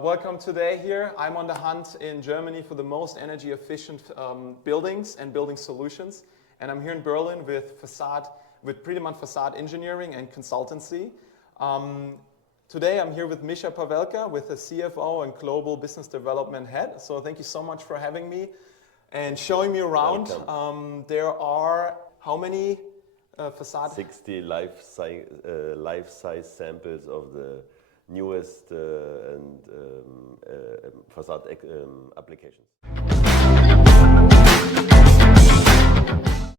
Welcome today here. I'm on the hunt in Germany for the most energy efficient buildings and building solutions. And I'm here in Berlin with Priedemann Facade Engineering and Consultancy. Today I'm here with Misha Pavelka, with the CFO and Global Business Development Head. So thank you so much for having me and showing me around. There are how many facade? 60 life-size samples of the newest facade applications.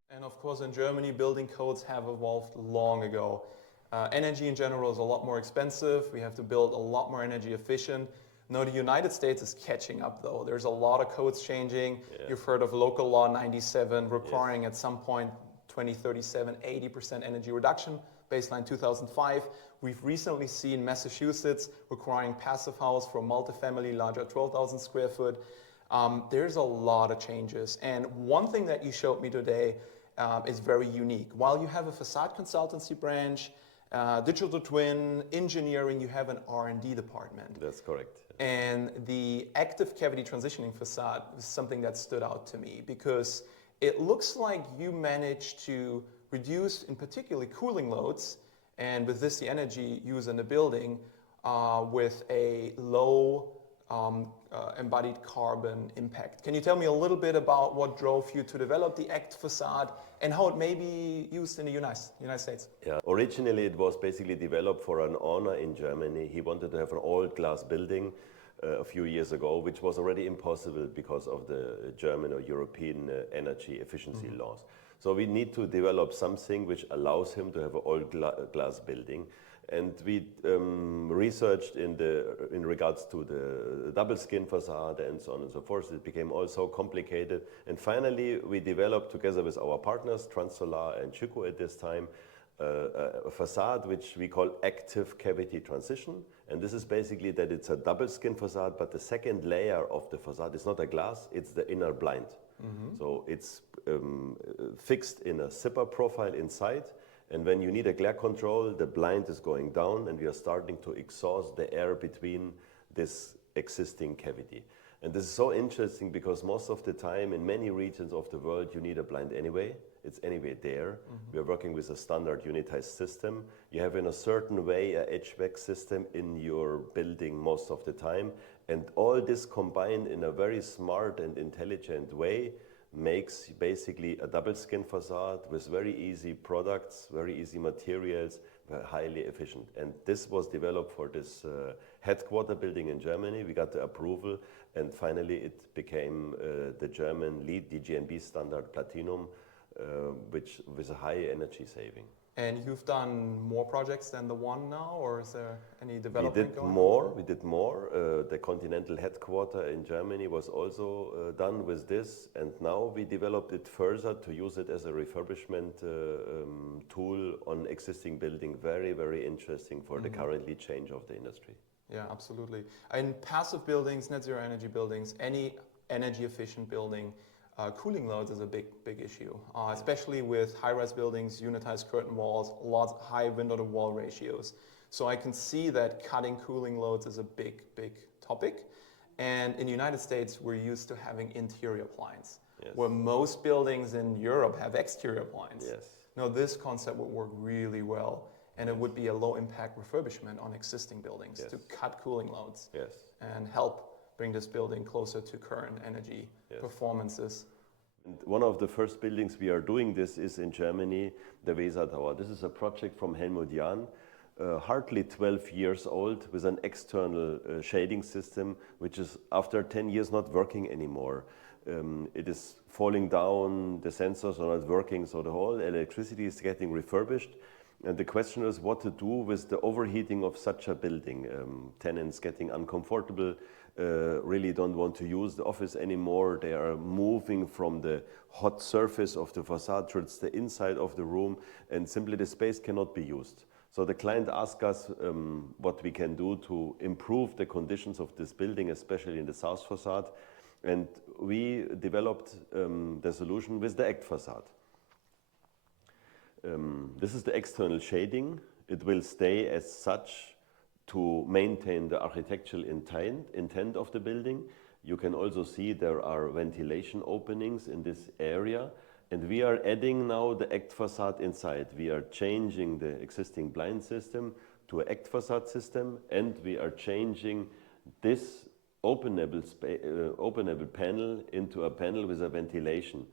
And of course, in Germany, building codes have evolved long ago. Energy in general is a lot more expensive. We have to build a lot more energy efficient. Now, the United States is catching up, though. There's a lot of codes changing. Yeah. You've heard of Local Law 97 requiring at some point 2037 80% energy reduction, baseline 2005. We've recently seen Massachusetts requiring passive house for multifamily larger 12,000 square foot. There's a lot of changes. And one thing that you showed me today is very unique. While you have a facade consultancy branch, digital twin, engineering, you have an R&D department. That's correct. And the active cavity transitioning facade is something that stood out to me because it looks like you managed to reduce, in particular, cooling loads, and with this, the energy used in the building with a low embodied carbon impact. Can you tell me a little bit about what drove you to develop the ACT facade and how it may be used in the United States? Yeah, originally it was basically developed for an owner in Germany. He wanted to have an old glass building a few years ago, which was already impossible because of the German or European energy efficiency laws. So we need to develop something which allows him to have an old glass building. And we researched in regards to the double skin facade and so on and so forth. It became all so complicated. And finally, we developed together with our partners, Transolar and Schueco at this time, a facade which we call active cavity transition. And this is basically that it's a double skin facade, but the second layer of the facade is not a glass, it's the inner blind. So it's fixed in a zipper profile inside. And when you need a glare control, the blind is going down and we are starting to exhaust the air between this existing cavity. And this is so interesting because most of the time in many regions of the world, you need a blind anyway. It's anyway there. We are working with a standard unitized system. You have in a certain way a HVAC system in your building most of the time. And all this combined in a very smart and intelligent way makes basically a double skin facade with very easy products, very easy materials, highly efficient. And this was developed for this headquarter building in Germany. We got the approval and finally it became the German lead DGNB standard Platinum, which with a high energy saving. And you've done more projects than the one now, or is there any development going on? We did more. The continental headquarter in Germany was also done with this, and now we developed it further to use it as a refurbishment tool on existing building. Very, very interesting for the currently change of the industry. Yeah, absolutely. In passive buildings, net zero energy buildings, any energy efficient building, cooling loads is a big issue, especially with high-rise buildings, unitized curtain walls, lots of high window-to-wall ratios. So I can see that cutting cooling loads is a big topic. And in the United States, we're used to having interior appliance, where most buildings in Europe have exterior appliance. Now, this concept would work really well, and it would be a low-impact refurbishment on existing buildings to cut cooling loads and help bring this building closer to current energy performances. And one of the first buildings we are doing this is in Germany, the Weser Tower. This is a project from Helmut Jahn, hardly 12 years old, with an external shading system, which is after 10 years not working anymore. It is falling down, the sensors are not working, so the whole electricity is getting refurbished. And the question is what to do with the overheating of such a building. Tenants getting uncomfortable, really don't want to use the office anymore. They are moving from the hot surface of the facade towards the inside of the room, and simply the space cannot be used. So the client asked us what we can do to improve the conditions of this building, especially in the south facade. And we developed the solution with the ACT facade. This is the external shading. It will stay as such to maintain the architectural intent of the building. You can also see there are ventilation openings in this area, and we are adding now the ACT facade inside. We are changing the existing blind system to an ACT facade system, and we are changing this openable panel into a panel with a ventilation.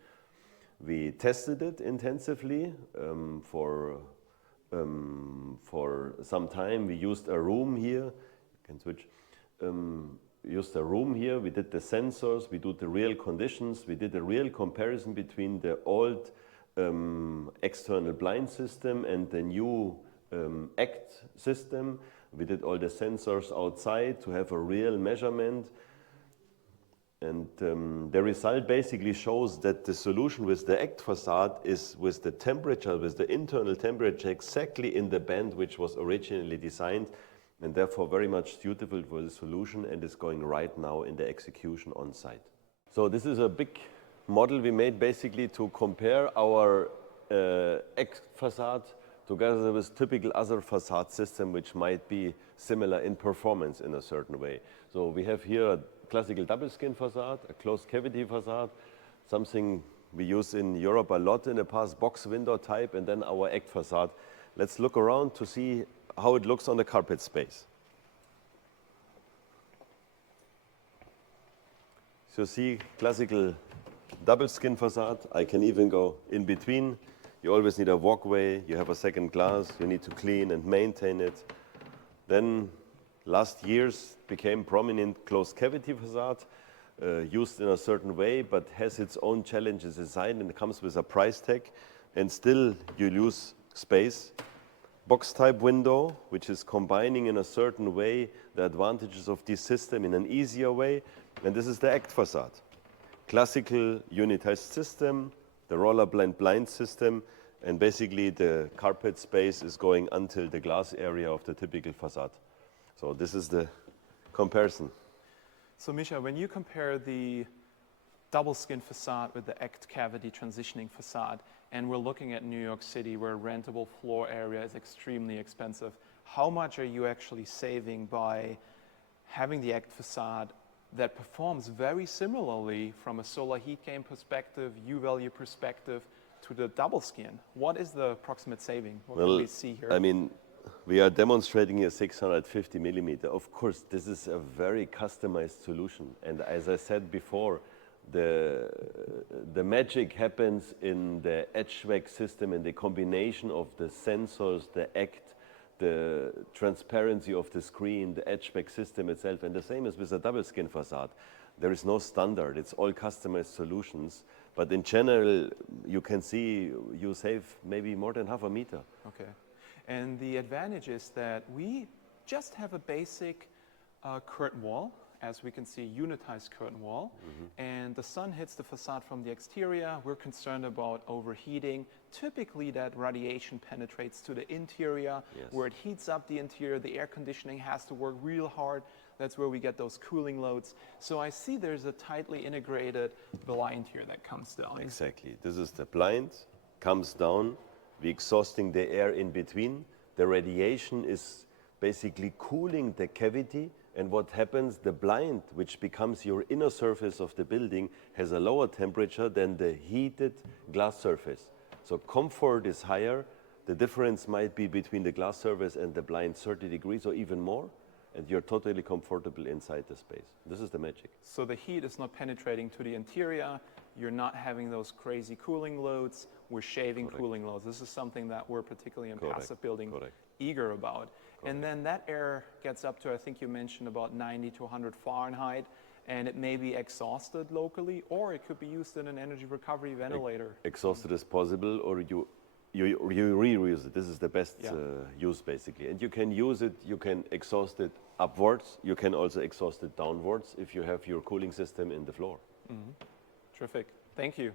We tested it intensively for some time. We used a room here. You can switch. Used a room here. We did the sensors. We did the real conditions. We did a real comparison between the old external blind system and the new ACT system. We did all the sensors outside to have a real measurement. And the result basically shows that the solution with the ACT facade is with the temperature, with the internal temperature exactly in the band which was originally designed, and therefore very much suitable for the solution, and is going right now in the execution on site. So this is a big model we made basically to compare our ACT facade together with typical other facade system which might be similar in performance in a certain way. So we have here a classical double skin facade, a closed cavity facade, something we use in Europe a lot in the past, box window type, and then our ACT facade. Let's look around to see how it looks on the carpet space. So see, classical double skin facade. I can even go in between. You always need a walkway, you have a second glass, you need to clean and maintain it. Then last years became prominent closed cavity facade, used in a certain way, but has its own challenges inside, and it comes with a price tag, and still you lose space. Box type window, which is combining in a certain way the advantages of this system in an easier way, and this is the ACT facade. Classical unitized system, the roller blind system, and basically the carpet space is going until the glass area of the typical facade. So this is the comparison. So Misha, when you compare the double skin facade with the ACT cavity transitioning facade, and we're looking at New York City where rentable floor area is extremely expensive, how much are you actually saving by having the ACT facade that performs very similarly from a solar heat gain perspective, U-value perspective, to the double skin? What is the approximate saving? What can we see here? I mean, we are demonstrating a 650 millimeter. Of course, this is a very customized solution. And as I said before, the magic happens in the HVAC system and the combination of the sensors, the ACT, the transparency of the screen, the HVAC system itself, and the same as with a double skin facade. There is no standard, it's all customized solutions, but in general, you can see you save maybe more than half a meter. Okay, and the advantage is that we just have a basic curtain wall, as we can see, unitized curtain wall, and the sun hits the facade from the exterior. We're concerned about overheating. Typically that radiation penetrates to the interior, where it heats up the interior. The air conditioning has to work real hard. That's where we get those cooling loads. So I see there's a tightly integrated blind here that comes down. Exactly, this is the blind, comes down, we're exhausting the air in between. The radiation is basically cooling the cavity. And what happens, the blind, which becomes your inner surface of the building, has a lower temperature than the heated glass surface. So comfort is higher. The difference might be between the glass surface and the blind 30 degrees or even more, and you're totally comfortable inside the space. This is the magic. So the heat is not penetrating to the interior. You're not having those crazy cooling loads. We're shaving cooling loads. This is something that we're particularly in passive building eager about. And then that air gets up to, I think you mentioned, about 90 to 100 Fahrenheit, and it may be exhausted locally, or it could be used in an energy recovery ventilator. Exhausted is possible, or you reuse it. This is the best use, basically. And you can use it, you can exhaust it upwards, you can also exhaust it downwards if you have your cooling system in the floor. Terrific. Thank you.